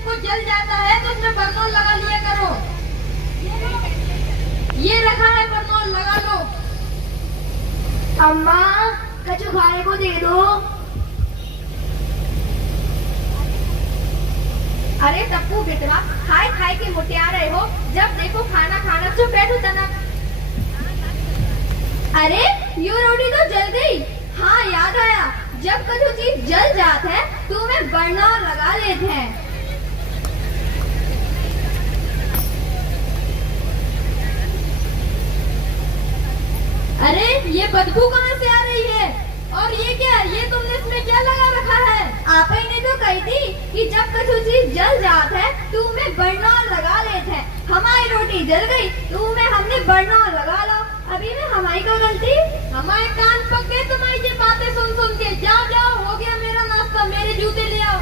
तुमको जल जाता है तो उसमें बरनौल लगा लिया करो। ये रखा है बरनौल, लगा लो। अम्मा कछु खाने को दे दो। अरे टप्पू बेटवा, खाए खाए के मोटिया रहे हो, जब देखो खाना खाना। चुप बैठो तना। अरे ये रोटी तो जल गई। हाँ याद आया, जब कछु चीज जल जात है तो मैं बरनौल लगा लेते हैं। अरे ये बदबू कहाँ से आ रही है? और ये क्या, ये तुमने इसमें क्या लगा रखा है? आप ही ने तो कही थी कि जब कछु चीज जल जात है तो मैं बरनौल लगा लेते हैं। हमारी रोटी जल गई तो मैं हमने बरनौल लगा लो। अभी में हमारी को गलती? हमारे कान पक गए तुम्हारी ये बातें सुन सुन के। जाओ जाओ, हो गया मेरा नाश्ता, मेरे जूते ले आओ।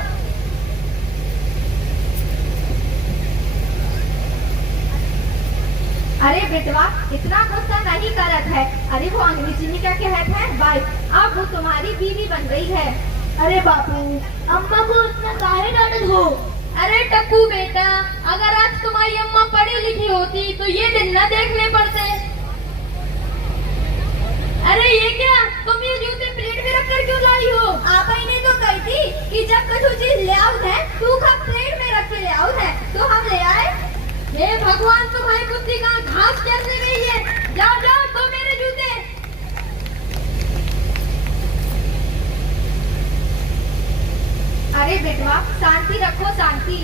अरे बेटवा, इतना गुस्सा नहीं करत है। अरे वो अंग्रेजी में क्या कहते हैं, वाइफ। अब वो तुम्हारी बीवी बन गई है। अरे बापू, अम्मा को इतना काहे डांटत हो? अरे टप्पू बेटा, अगर आज तुम्हारी अम्मा पढ़ी लिखी होती तो ये दिन न देखने पड़ते। अरे ये क्या, तुम ये जूते प्लेट में रख कर क्यों लाई हो? आप ही ने तो कही थी कि जब कछु चीज ले आउट है तू कब प्लेट में रख के ले आउट है, तो हम ले आए। हे भगवान, तुम्हारी बुद्धि कहाँ घास चलने गई है? जाओ जाओ, दो मेरे जूते। अरे बेटवा, शांति रखो, शांति।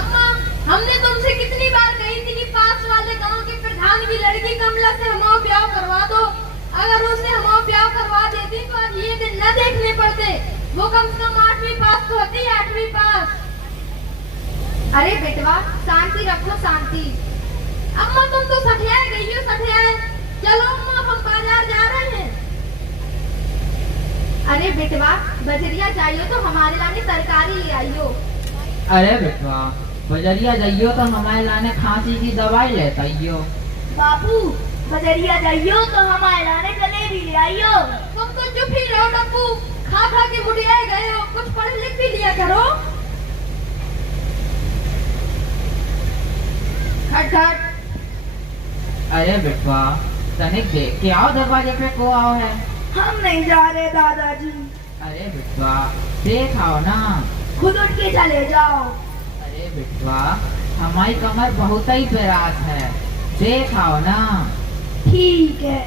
अम्मा, हमने तुमसे कितनी बार कही थी कि पास वाले गांव के प्रधान की लड़की कमला से हमारा ब्याह करवा दो। अगर उसने हमारा ब्याह करवा देती तो आज ये दिन न देखने पड़ते। वो कम से कम 8वीं पास तो होती है, 8वीं पास। अरे बेटवा, शांति रखो, शांति। अम्मा तुम तो सठियाए गई हो, सठियाए। चलो अम्मा, हम बाजार जा रहे हैं। अरे बेटवा, बजरिया जाइयो तो हमारे लाने तरकारी ले आइयो। अरे बेटवा, बजरिया जाइयो तो हमारे लाने खांसी की दवाई ले आइयो। बापू, बजरिया जाइयो तो हमारे लाने जलेबी ले आइयो। तुम तो चुप ही रहो टप्पू, खा खा के बुढ़ियाए गए हो। कुछ पढ़ लिख भी लिया करो। खट खट। अरे बेटवा, तनिक देख के आओ, दरवाजे पे को आओ है। हम नहीं जा रहे दादाजी। अरे बेटवा, देख आओ ना। खुद उठ के चले जाओ। अरे बेटवा, हमारी कमर बहुत ही पेरास है, देख आओ ना। ठीक है।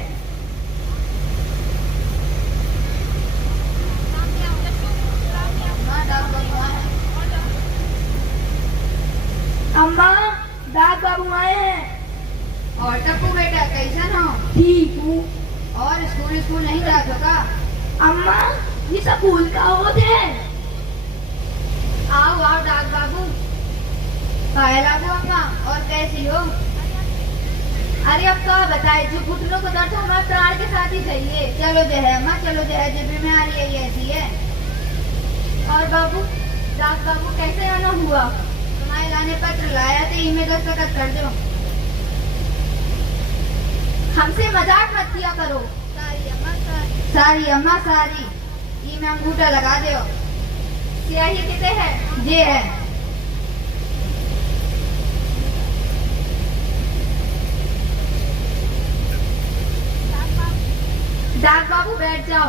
अम्मा, दाद बाबू आए हैं। और टप्पू बेटा, कैसन हो? ठीक हूँ। और स्कूल नहीं जाते का? अम्मा, ये स्कूल का होते हैं। आओ आओ डाक बाबू। काहे लागो अम्मा, और कैसी हो? अरे अब तो बताए, जो घुटनों को दर्द हमारे प्राण के साथ ही चाहिए। चलो जो है अम्मा, चलो जो है, जो बीमारी है ये ऐसी है। और बाबू, डाक बाबू कैसे आना हुआ? तुम्हारे लाने पत्र लाया तो इमें दस्तखत कर दो। हमसे मजाक मत किया करो। सारी अम्मा सारी, सारी अम्मा सारी। ये में अंगूठा लगा दो। स्याही कितने है? ये है। डाक बाबू बैठ जाओ।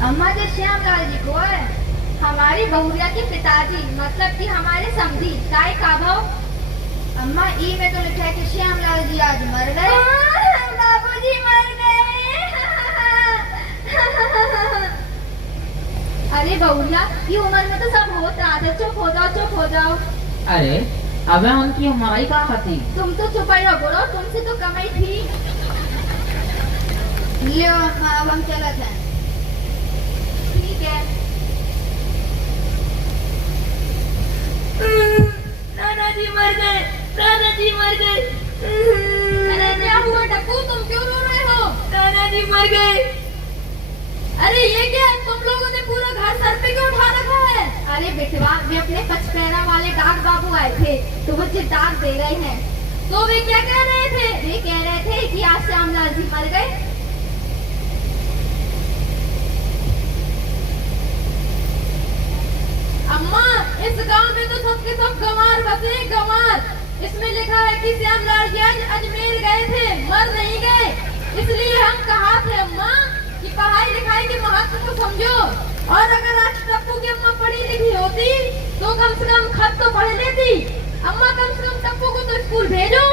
अम्मा जो श्यामलाल जी को है, हमारी बहुरिया के पिताजी, मतलब कि हमारे समधी। काय का भाव? अम्मा, ई में तो लिखा है कि श्यामलाल जी आज मर गए। बाबूजी मर गए। अरे बहुरिया, ये उम्र में तो सब होता है। चुप हो जाओ, चुप हो जाओ। अरे अबे, उनकी हमारी कहा थी? तुम तो चुप ही रहो, तुमसे तो कम ही थी। लियो अम्मा, अब हम चलत हैं। ठीक है। दादाजी मर गए, दादाजी मर गए। अरे क्या हुआ टप्पू, तुम क्यों रो रहे हो? दादाजी मर गए। अरे ये क्या, तुम लोगों ने पूरा घर सर पे क्यों उठा रखा है? अरे बेटवा, वे अपने पचपैरा वाले डाक बाबू आए थे तो मुझे डाक दे रहे हैं। तो वे क्या कह रहे थे? वे कह रहे थे कि आज श्यामलाल जी मर गए। अम्मा, इस गांव में तो सबके सब गंवार बसे, गंवार। इसमें लिखा है कि श्यामलाल जी आज अजमेर गए थे, मर नहीं गए। इसलिए हम कहा थे अम्मा कि पढ़ाई लिखाई के महत्व को समझो, और अगर आज टप्पू की अम्मा पढ़ी लिखी होती तो कम से कम खत तो पढ़ लेती। अम्मा, कम से कम टप्पू को तो स्कूल भेजो।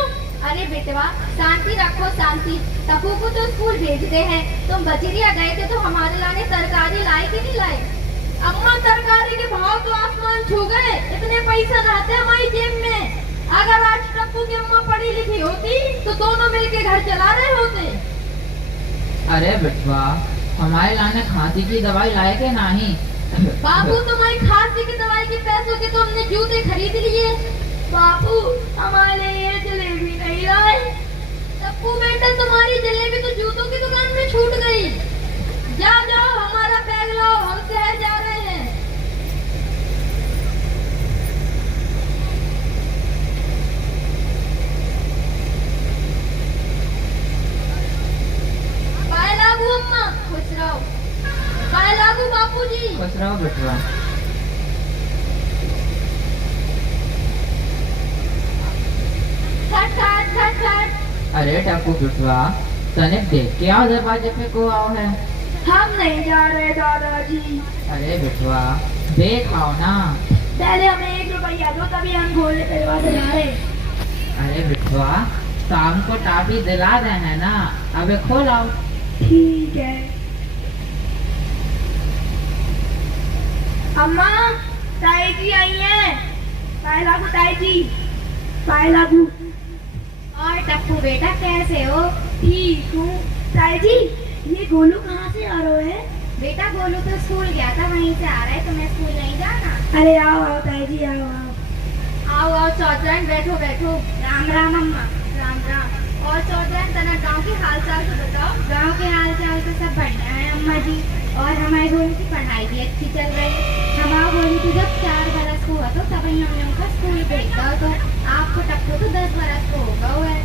अरे बेटवा, शांति रखो, शांति। टप्पू को तो स्कूल भेजते हैं। तुम बजरिया गए थे तो हमारे लाने तरकारी लाए कि नहीं लाए? अम्मा, तरकारी के भाव तो आसमान छू गए। इतने पैसा रहते हमारी जेब में। अगर आज टप्पू की अम्मा पढ़ी लिखी होती तो दोनों मिलके घर चला रहे होते। अरे बेटवा, हमारे लाने खांसी की दवाई लाए के नहीं? बाबू, तुम्हारी खांसी की दवाई के पैसों के तो हमने जूते खरीद लिए। बाबू, हमारे लिए जलेबी नहीं लाए। टप्पू बेटा, तुम्हारी जलेबी तो जूतों की दुकान में छूट गई। जाओ जाओ, हमारा बैग लाओ, हम शहर जा रहे हैं। बाय लागू अम्मा, खुश रहो। बाय लागू बापूजी। खुश रहो बेटवा। ठट ठट ठट ठट। अरे टप्पू बेटवा, तने देख के आओ दरवाजे पे को आओ है। हम नहीं जा रहे दादाजी। अरे बेटवा, देख आओ ना। पहले हमें 1 रुपया दो, तभी हम घोड़े पे दरवाजे जा रहे। अरे बेटवा, शाम को टाफी दिला रहे हैं ना, अबे खोल आओ। ठीक है। अम्मा, ताई जी आई हैं। पाए लागू ताई जी, पाए लागू। और टप्पू बेटा, कैसे हो? ठीक हूँ। ताई जी, ये गोलू कहाँ से आ रहे है? बेटा, गोलू तो स्कूल गया था, वहीं से आ रहा है। तुम्हें स्कूल नहीं जाना? अरे आओ आओ ताई जी, आओ आओ। आओ आओ चौधरान, बैठो बैठो। राम राम अम्मा। राम राम। और चौधरान, तना गांव के हाल चाल तो बताओ। गांव के हाल चाल तो सब बढ़िया है अम्मा जी। और हमारे गोलू की पढ़ाई भी अच्छी चल रही है। हमारा गोलू को जब 4 बरस को हुआ तो तभी हमने उनका स्कूल भेजा। तो आपको टप्पू तो 10 बरस को होगा हुआ है।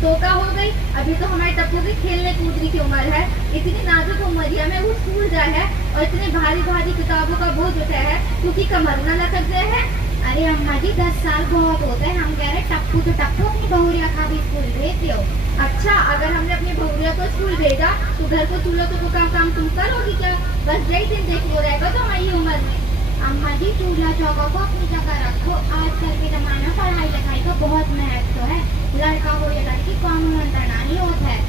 तो क्या हो गई? अभी तो हमारे टप्पू की खेलने कूदने की उम्र है। इतनी नाजुक उम्र में वो स्कूल जाए है और इतनी भारी भारी किताबों का बोझ उठाया है, क्योंकि कमर न लटक जाए है। अरे अम्मा जी, 10 साल बहुत होते हैं। हम कह रहे टप्पू तो टप्पू अपनी बहुरिया का भी स्कूल भेज दो। अच्छा, अगर हमने अपनी बहुरिया को स्कूल भेजा तो घर को चूल्हा तो काम तुम करोगी क्या? बस यही दिन देख वो रहेगा तो हमारी उम्र में। अम्मा जी, चूल्हा चौका को अपनी जगह रखो। आजकल के जमाने में पढ़ाई लिखाई का बहुत महत्व है। लड़का हो या लड़की, कानून अंतरना नहीं होता है।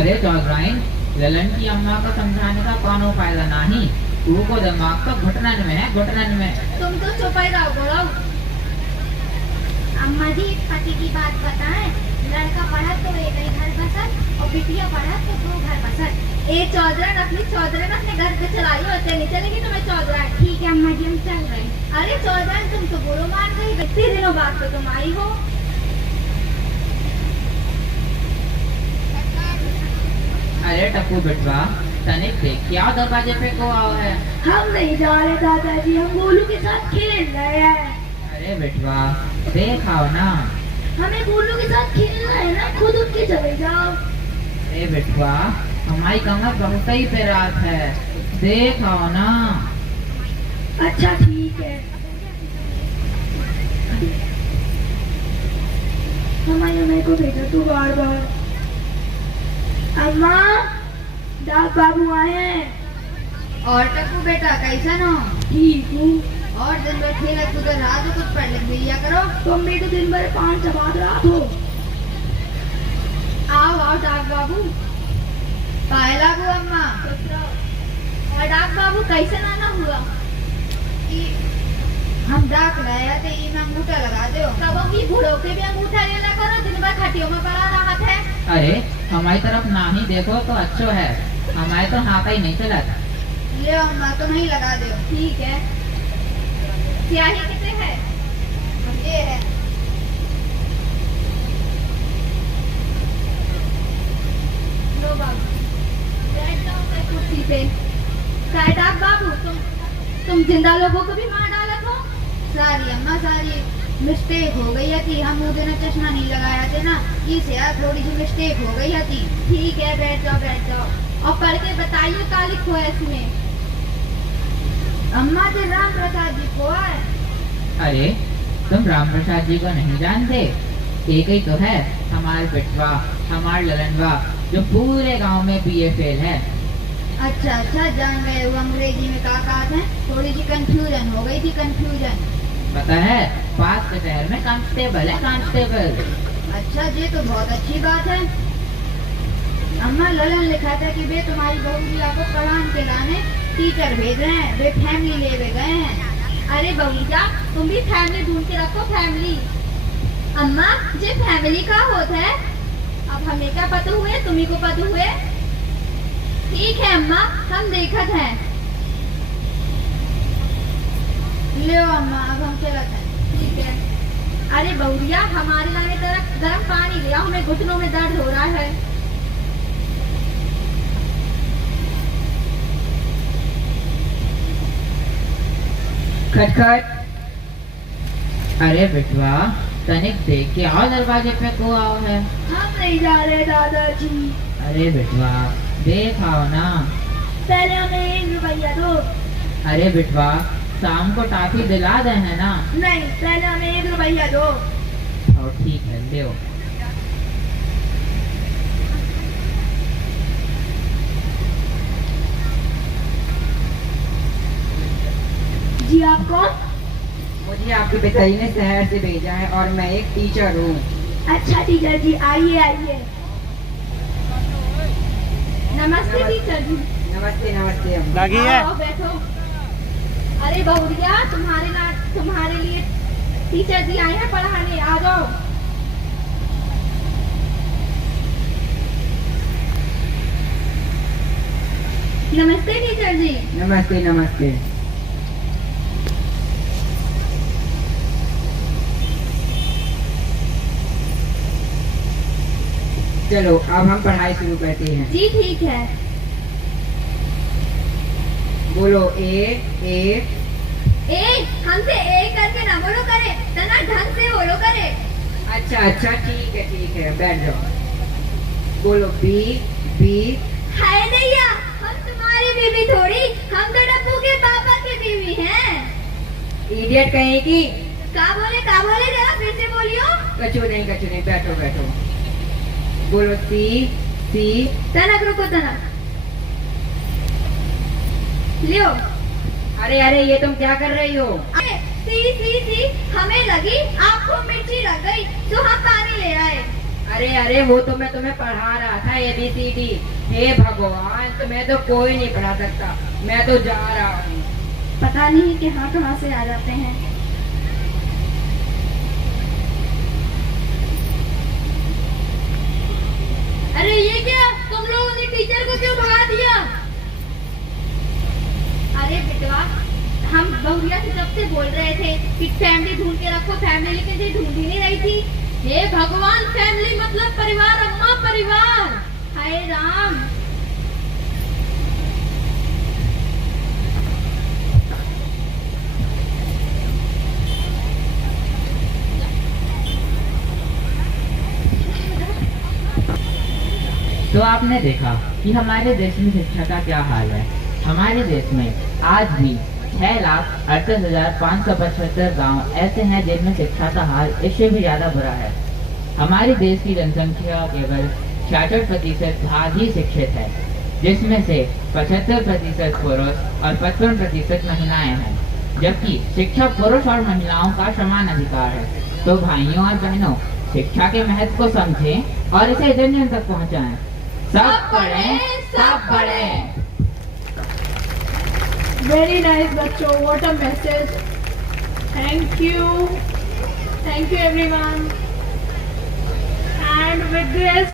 अरे चौधराइन, ललन की अम्मा को समझाने का कोनो फायदा नहीं। तू को दिमाग तो घुटनन में है, घुटनन में। तुम तो चुप ही रहो, बोलो। अम्मा जी, पति की बात बताएं। लड़का पढ़ा तो एक ही घर बसर, और बिटिया पढ़ा तो 2 घर बसर। ए चौधराइन, अपने घर पे चलाई हो, नहीं चलेगी तुम्हें चौधराइन? ठीक है अम्मा जी, हम चल रहे हैं। अरे चौधराइन, तुम तो बोलो मान गई। इतने दिनों बाद तो तुम आई हो। अरे टप्पू बेटवा, तने देख के आओ दरवाजे पे को आओ है। हम नहीं जा रहे दादाजी, हम गोलू के साथ खेल रहे हैं। अरे बेटवा, देख आओ ना। हमें गोलू के साथ खेलना है ना, खुद उठ के चले जाओ। अरे बेटवा, हमारी कमर बहुत ही पेरात है, देख आओ ना। अच्छा ठीक है। हमारे मेरे को भेजो तू बार बार। अम्मा, डाक बाबू आए हैं। और टप्पू बेटा, कैसा हो? ठीक हूँ। और दिन भर खेला कूदा रहा तो कुछ पढ़ लिख लिया करो। तुम भी तो दिन भर 5 जमात रात हो। आओ आओ डाक बाबू। पाए लागू अम्मा। और डाक बाबू, कैसे नाना हुआ? हम डाक लाया थे, में अंगूठा लगा दो। कबों की बूढ़ों के भी अंगूठा लेना करो, दिन भर खटियों में पड़ा रहा है। अरे हमारी तरफ ना ही देखो तो अच्छा है, हमारे तो हाँ का ही नहीं चला। ले अम्मा, तुम ही लगा दो। ठीक है। स्याही कितने है? ये है। लो बाबू, बैठ जाओ मैं कुर्सी पे। डाक बाबू, तुम जिंदा लोगों को भी मार डाला था? सारी अम्मा, सारी। मिस्टेक हो गई थी, हम वो दिन चश्मा नहीं लगाया थे ना, इसे यार थोड़ी सी मिस्टेक हो गई थी। ठीक है, बैठ जाओ और पढ़ के बताइए का लिखो है इसमें। अम्मा जी राम प्रसाद जी को है। अरे तुम राम प्रसाद जी को नहीं जानते? एक ही तो है, हमारे बिटवा, हमारे ललनवा, जो पूरे गांव में बीए फेल है। अच्छा जान गए, वो अंग्रेजी में कहा है, थोड़ी सी कंफ्यूजन हो गई थी, कंफ्यूजन। पता है, पास के शहर में कांस्टेबल है, कांस्टेबल। अच्छा जी, तो बहुत अच्छी बात है। अम्मा ललन लिखा था कि वे तुम्हारी बहुरिया को पढ़ाने के लाने टीचर भेज रहे हैं, वे फैमिली ले गए हैं। अरे बहुरिया, तुम भी फैमिली ढूंढ के रखो, फैमिली। अम्मा ये फैमिली का होता है, अब हमें क्या पता हुए, तुम्ही को पता हुए। ठीक है अम्मा, हम देखत हैं। ले अम्मा, अब हम चलते हैं। ठीक है। अरे बहुरिया, हमारे लाने तरफ गर्म पानी ले आओ, हमें घुटनों में दर्द हो रहा है। खटखट। अरे बिटवा, तनिक देख के आओ, दरवाजे पे को आओ है। हम नहीं जा रहे दादाजी। अरे बिटवा, देख आओ ना। पहले हमें 1 रुपया दो। अरे बिटवा, शाम को टाफी दिला दे है ना। नहीं, पहले हमें 1 रुपया दो। और ठीक है, ले। जी आप कौन? मुझे आपके पिताजी ने शहर से भेजा है और मैं एक टीचर हूँ। अच्छा टीचर जी, आइए आइए। नमस्ते टीचर जी। नमस्ते नमस्ते अम्मा। आओ बैठो। अरे बहुरिया, तुम्हारे लिए टीचर जी आए हैं पढ़ाने, आ जाओ। नमस्ते टीचर जी। नमस्ते नमस्ते। चलो अब हम पढ़ाई शुरू करते हैं। जी ठीक है। बोलो ए ए। ए हमसे ए करके ना बोलो करे, तना ढंग से बोलो करे। अच्छा ठीक है, बैठ जाओ। बोलो बी बी। हाय नैया, हम तुम्हारी बीवी थोड़ी, हम तो डब्बू के पापा की बीवी हैं। इडियट कहीं की। का बोले जरा फिर से बोलियो। कछु नहीं, बैठो। बोलो सी सी। तनक रुको, तनक लियो। अरे ये तुम क्या कर रही हो? अरे सी हमें लगी आपको मिर्ची लग गई, तो हम पानी ले आए। अरे वो तो मैं तुम्हें पढ़ा रहा था ABCD। हे भगवान, तुम्हें तो कोई नहीं पढ़ा सकता, मैं तो जा रहा हूँ। पता नहीं कि हाँ कहाँ से आ जाते हैं। अरे ये क्या, तुम लोगों ने टीचर को क्यों भगा दिया? अरे बेटवा, हम बहुरिया से जब से बोल रहे थे कि फैमिली ढूंढ के रखो, फैमिली, लेकिन ये ढूंढ ही नहीं रही थी। हे भगवान, फैमिली मतलब परिवार, अम्मा परिवार। हाय राम। तो आपने देखा कि हमारे देश में शिक्षा का क्या हाल है। हमारे देश में आज भी 6,38,575 गांव ऐसे हैं जिनमें शिक्षा का हाल इससे भी ज्यादा बुरा है। हमारे देश की जनसंख्या केवल 66% ही शिक्षित है, जिसमें से 75% पुरुष और 55% महिलाएं हैं, जबकि शिक्षा पुरुष और महिलाओं का समान अधिकार है। तो भाइयों और बहनों, शिक्षा के महत्व को समझें और इसे जन जन तक पहुंचाएं। सब पढ़ें, सब पढ़ें। Very nice बच्चों, what a message. Thank you everyone. And with this